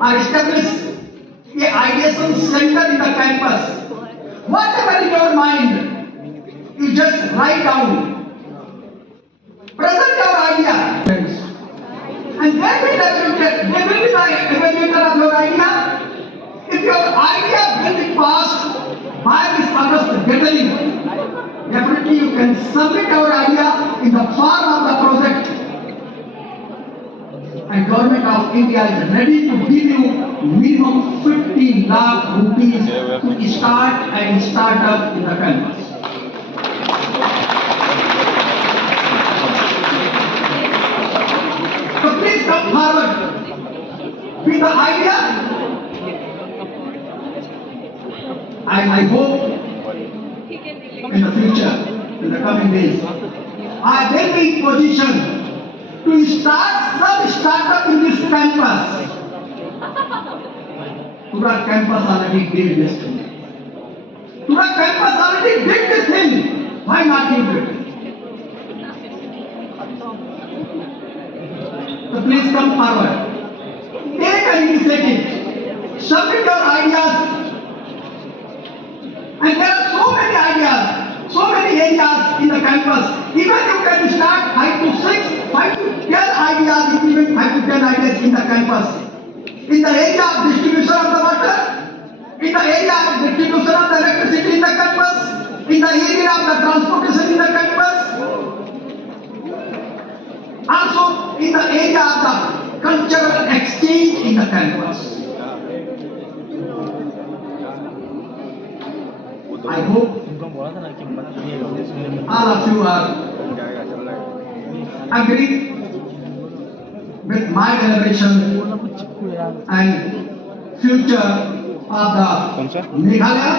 or establish a ideation center in the campus. Whatever in your mind, you just write down. Present your idea. And they will evaluate. They will be the evaluator of your idea. If your idea will be passed by this August deadline, definitely you can submit your idea in the form of the project. And Government of India is ready to give you minimum 50 lakh rupees to start and start up in the campus. So please come forward with the idea. I hope in the future, in the coming days, I will be in position to start some startup in this campus. Tura campus already did this thing. Tura campus already did this thing. Why not you do it? So please come forward. Take an initiative. Submit your ideas. And there are so many ideas, so many areas in the campus. Even you can start 5 to 6, 5 to 10 ideas, even 5 to 10 ideas in the campus. In the area of distribution of the water, in the area of distribution of the electricity in the campus, in the area of the transportation in the campus, also in the area of the cultural exchange in the campus. I hope all of you are agree with my deliberation and future of the Meghalaya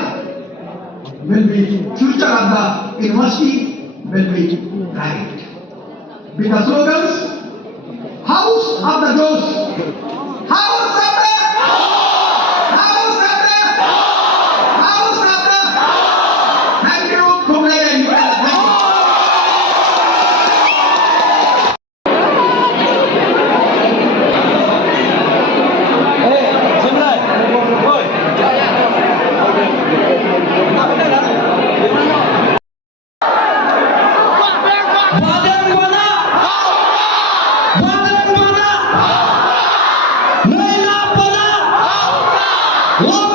will be, future of the university will be bright. With the slogans, House of the Joes, House of the Whoa!